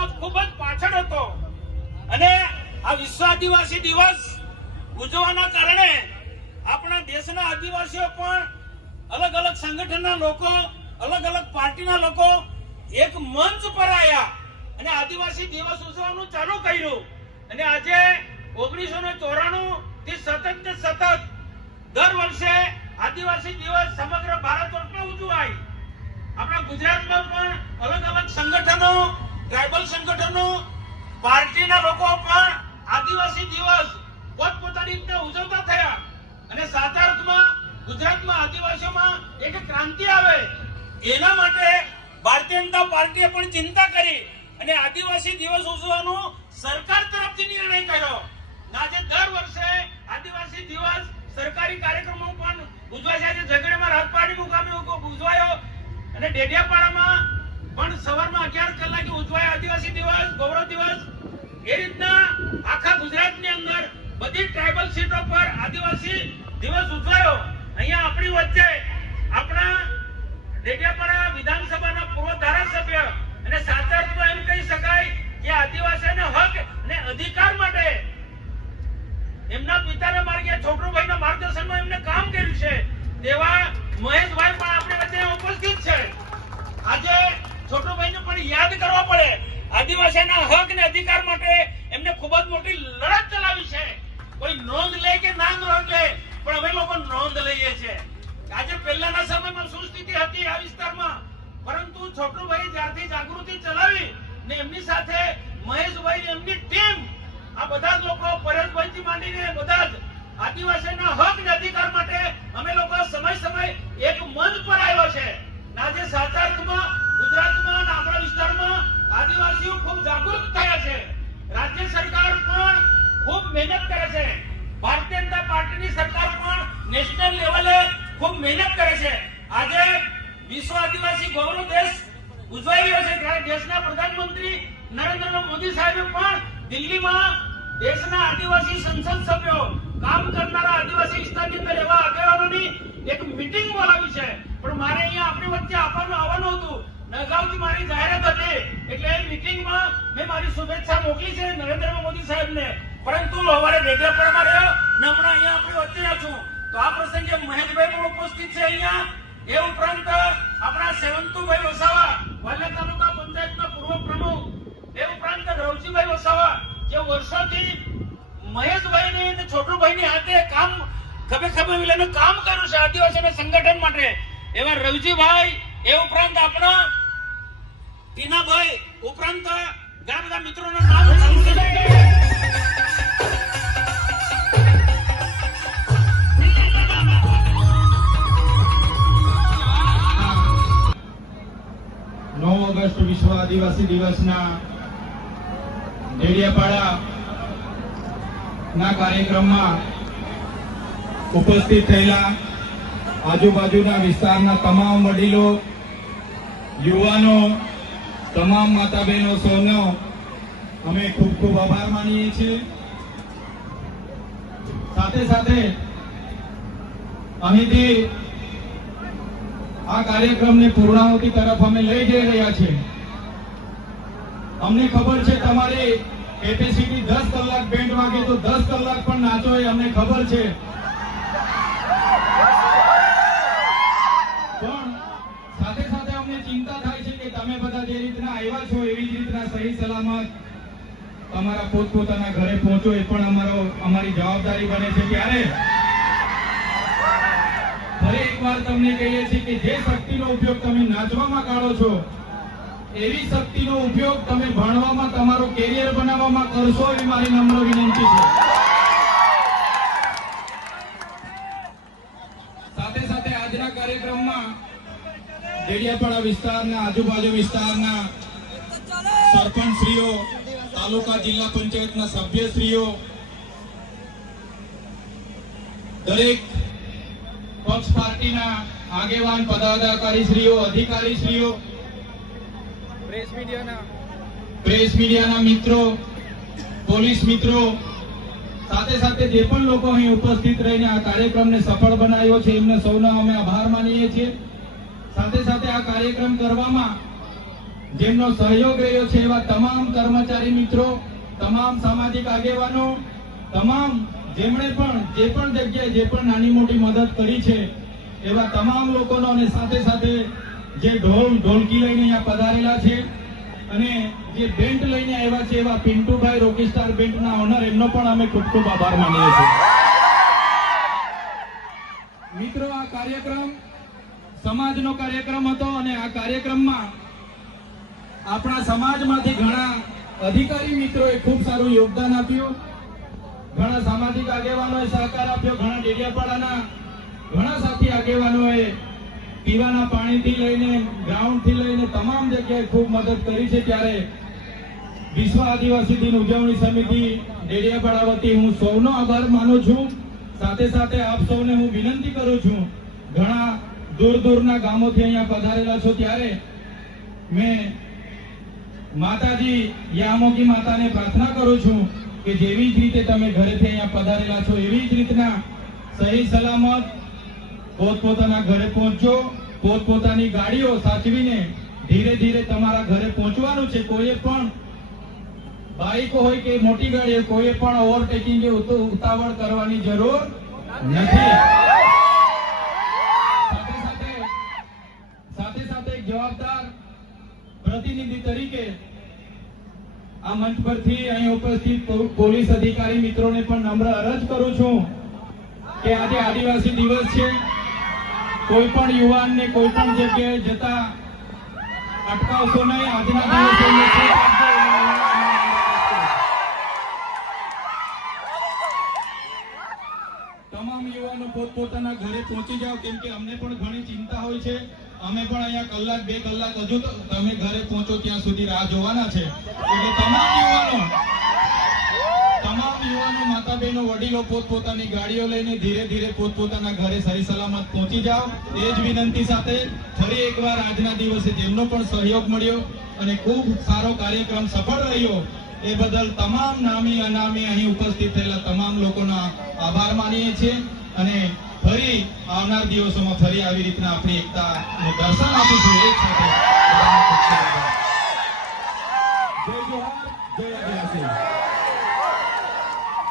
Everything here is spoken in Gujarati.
કાર્યક્રમમાં ખૂબ જ પાછળ હતો અને આ વિશ્વ આદિવાસી દિવસ ઉજવવાના કારણે આપણા દેશના આદિવાસીઓ પણ અલગ અલગ સંગઠનના લોકો, અલગ અલગ પાર્ટીના લોકો એક મંચ પર આવ્યા અને આદિવાસી દિવસ ઉજવવાનું ચાલુ કર્યું અને આજે 1994 થી સતત દર વર્ષે આદિવાસી દિવસ સમગ્ર ભારત વર્ષમાં ઉજવાય. આપણા ગુજરાતમાં પણ અલગ અલગ સંગઠનો, ટ્રાઇબલ સંગઠનો, પાર્ટીના લોકો પણ આદિવાસી દિવસ પોતપોતાની રીતે ઉજવતા થયા અને સાચા અર્થમાં ગુજરાતમાં આદિવાસીઓમાં એક ક્રાંતિ આવે એના માટે ભારતીય જનતા પાર્ટીએ પણ ચિંતા કરી અને આદિવાસી દિવસ ઉજવવાનો સરકાર તરફથી નિર્ણય કર્યો. આજે દર વર્ષે આદિવાસી દિવસ સરકારી કાર્યક્રમો પણ ઉજવાય છે. આજે ઝઘડિયામાં રાજપાડી મુકામે ઉજવાયો અને ડેડિયાપાડામાં પણ સવારમાં 11 કલાકે ઉજવાય આદિવાસી દિવસ, ગૌરવ દિવસ. એ રીતના આખા ગુજરાતની અંદર બધી ટ્રાઇબલ સીટો પર આદિવાસી દિવસ ઉજવાયો. અહીંયા આપણી વચ્ચે આપણા ડેડિયાપાડા વિધાનસભાના પૂર્વ ધારાસભ્ય અને સાચા અર્થમાં એમ કહી શકાય કે આદિવાસીઓના હક અને અધિકાર માટે એમના પિતાના માર્ગે છોટુભાઈના માર્ગદર્શનમાં એમને કામ કર્યું છે તેવા મહેશભાઈ પણ આપણી વચ્ચે ઉપસ્થિત છે. આજે છોટુભાઈને પણ યાદ કરવા પડે. આદિવાસીના હક અને અધિકાર માટે એમને ખૂબ જ મોટી લડત ચલાવી છે. કોઈ નોંધ લે કે ના નોંધ લે પણ અમે લોકો નોંધ લઈએ છીએ. આજે પહેલાના સમયમાં શું સ્થિતિ હતી આ વિસ્તારમાં, પરંતુ છોટુભાઈ જ્યારથી જાગૃતિ ચલાવી ને એમની સાથે મહેશભાઈ એમની ટીમ આ બધા જ લોકો પરેશભાઈથી માંડીને બધા જ આદિવાસીના હક અને અધિકાર માટે અમે લોકો સમય એક મંચ પર આવ્યો છે. આજે સાચા અર્થમાં ગુજરાતમાં અને આપણા વિસ્તારમાં આદિવાસીઓ ખૂબ જાગૃત થયા છે. રાજ્ય સરકાર પણ ખૂબ મહેનત કરે છે. ભારતીય જનતા પાર્ટીની સરકાર પણ નેશનલ લેવલે ખૂબ મહેનત કરે છે. આજે વિશ્વ આદિવાસી ગૌરવ દેશ ઉજવાઈ રહ્યો છે ત્યારે દેશના પ્રધાનમંત્રી નરેન્દ્ર મોદી સાહેબે પણ દિલ્હીમાં દેશના આદિવાસી સંસદ સભ્યો, કામ કરનારા આદિવાસી વિસ્તારની અંદર એવા આગેવાનોની એક મીટિંગ બોલાવી છે. પણ મારે અહીંયા આપણી વચ્ચે આવવાનું હતું. અગાઉથી મારી જાહેરાત હતી એટલે એ મીટિંગમાં મેં મારી શુભેચ્છા મોકલી છે નરેન્દ્ર મોદી સાહેબને, પરંતુ સવારે ડેડિયાપાડામાં રહ્યો ને હમણાં અહીંયા આપણી વચ્ચે છું. તો આ પ્રસંગે મહેશભાઈ પણ ઉપસ્થિત છે અહીંયા. એ ઉપરાંત આપણા સેવંતુભાઈ વસાવા, વાલિયા તાલુકા પંચાયતના પૂર્વ પ્રમુખ, એ ઉપરાંત રવજીભાઈ વસાવા જે વર્ષોથી મહેશભાઈની અને છોટુભાઈની હાથે કામ ખભે મિલાઈને કામ કર્યું છે આદિવાસીના સંગઠન માટે, એવા રવજીભાઈ, એ ઉપરાંત આપણા ટીનાભાઈ, ઉપરાંત ઘણા બધા મિત્રોના નામ ઓગસ્ટ વિશ્વ આદિવાસી દિવસના ડેડિયાપાડા ના કાર્યક્રમમાં ઉપસ્થિત થયેલા આજુબાજુના વિસ્તારના તમામ વડીલો, યુવાનો, તમામ માતા બહેનો સૌનો અમે ખૂબ ખૂબ આભાર માનીએ છીએ. સાથે સાથે અહીંથી આ કાર્યક્રમને પૂર્ણાહુતિ તરફ અમે લઈ જઈ રહ્યા છીએ. અમને ખબર છે તમારી કેપેસિટી 10 કલાક બેન્ડ વાગે તો 10 કલાક પણ નાચો એ અમને ખબર છે, પણ સાથે સાથે અમને ચિંતા થાય છે કે તમે બધા જે રીતના આવ્યા છો એવી જ રીતના સહી સલામત તમારા પોતપોતાના ઘરે પહોંચો એ પણ અમારી જવાબદારી બને છે. ત્યારે ફરી એકવાર તમને કહીએ છીએ કે જે શક્તિનો ઉપયોગ તમે નાચવામાં કાઢો છો એવી શક્તિનો ઉપયોગ તમે ભણવામાં, તમારું કેરિયર બનાવવામાં કરશો એવી મારી નમ્ર વિનંતી છે. સાથે સાથે આજના કાર્યક્રમમાં ડેડિયાપાડા વિસ્તારના, આજુબાજુ વિસ્તારના સરપંચશ્રીઓ, તાલુકા જિલ્લા પંચાયતના સભ્યશ્રીઓ, દરેક પક્ષ પાર્ટીના આગેવાન પદાધિકારીશ્રીઓ, અધિકારીશ્રીઓ, પ્રેસ મીડિયાના મિત્રો, પોલીસ મિત્રો, સાથે સાથે જે પણ લોકો અહીં ઉપસ્થિત રહીને આ કાર્યક્રમને સફળ બનાવ્યો છે એમને સૌનો અમે આભાર માનીએ છીએ. સાથે સાથે આ કાર્યક્રમ કરવામાં જેમનો સહયોગ રહ્યો છે એવા તમામ કર્મચારી મિત્રો, તમામ સામાજિક આગેવાનો, તમામ જેમણે પણ જે પણ જગ્યાએ જે પણ નાની મોટી મદદ કરી છે એવા તમામ લોકોનો, અને સાથે સાથે જે ઢોલકી લઈને અહીંયા પધારેલા છે અને જે બેન્ટ લઈને આવ્યા છે એવા પિન્ટુભાઈ રોકીસ્ટાર બેન્ટના ઓનર, એમનો પણ અમે ખૂબ ખૂબ આભાર માનીએ છીએ. મિત્રો, આ કાર્યક્રમ સમાજનો કાર્યક્રમ હતો અને આ કાર્યક્રમમાં આપણા સમાજમાંથી ઘણા અધિકારી મિત્રોએ ખૂબ સારું યોગદાન આપ્યું, ઘણા સામાજિક આગેવાનોએ સહકાર આપ્યો, ઘણા ડેડિયાપાડાના ઘણા સાથી આગેવાનોએ પીવાના પાણીથી લઈને ગ્રાઉન્ડથી લઈને તમામ જગ્યાએ ખૂબ મદદ કરી છે. ત્યારે વિશ્વ આદિવાસી દિન ઉજવણી સમિતિ ડેડિયાપાડા વતી હું સૌનો આભાર માનું છું. સાથે સાથે આપ સૌને હું વિનંતી કરું છું, ઘણા દૂર દૂરના ગામોથી અહીંયા પધારેલા છો, ત્યારે મેં માતાજી યામોકી માતાને પ્રાર્થના કરું છું કે જેવી જ રીતે તમે ઘરેથી અહીંયા પધારેલા છો એવી જ રીતના સહી સલામત પોતપોતાના ઘરે પહોંચો. પોતપોતાની ગાડીઓ સાચવીને ધીરે ધીરે તમારા ઘરે પહોંચવાનું છે. કોઈએ પણ બાઇક હોય કે મોટી ગાડી, કોઈએ પણ ઓવરટેકિંગ કે ઉતાવળ કરવાની જરૂર નથી. સાથે સાથે એક જવાબદાર પ્રતિનિધિ તરીકે આ મંચ પરથી અહીં ઉપસ્થિત પોલીસ અધિકારી મિત્રોને પણ નમ્ર અરજ કરું છું કે આજે આદિવાસી દિવસ છે. કોઈ પણ યુવાનને કોઈ પણ જગ્યાએ જતા અટકાવશો નહીં. આજના દિવસે તમામ યુવાનો પોતપોતાના ઘરે પહોંચી જાઓ, કેમ કે અમને પણ ઘણી ચિંતા હોય છે. અમે પણ અહીંયા કલાક 2 કલાક હજુ તમે ઘરે પહોંચો ત્યાં સુધી રાહ જોવાના છે. એટલે તમામ યુવાનો, માતા બહેનો, વડીલો પોતપોતાની ગાડીઓ લઈને ધીરે ધીરે પોતપોતાના ઘરે સહી સલામત પહોંચી જાઓ. એ જ વિનંતી સાથે ફરી એકવાર આજના દિવસે જેમનો પણ સહયોગ મળ્યો અને ખૂબ સારો કાર્યક્રમ સફળ રહ્યો એ બદલ તમામ નામી અનામી અહીં ઉપસ્થિત થયેલા તમામ લોકોના આભાર માનીએ છીએ. અને ફરી આવનાર દિવસોમાં ફરી આવી રીતના આપણી એકતાનું દર્શન આપીશું એક સાથે. જય જોહાર.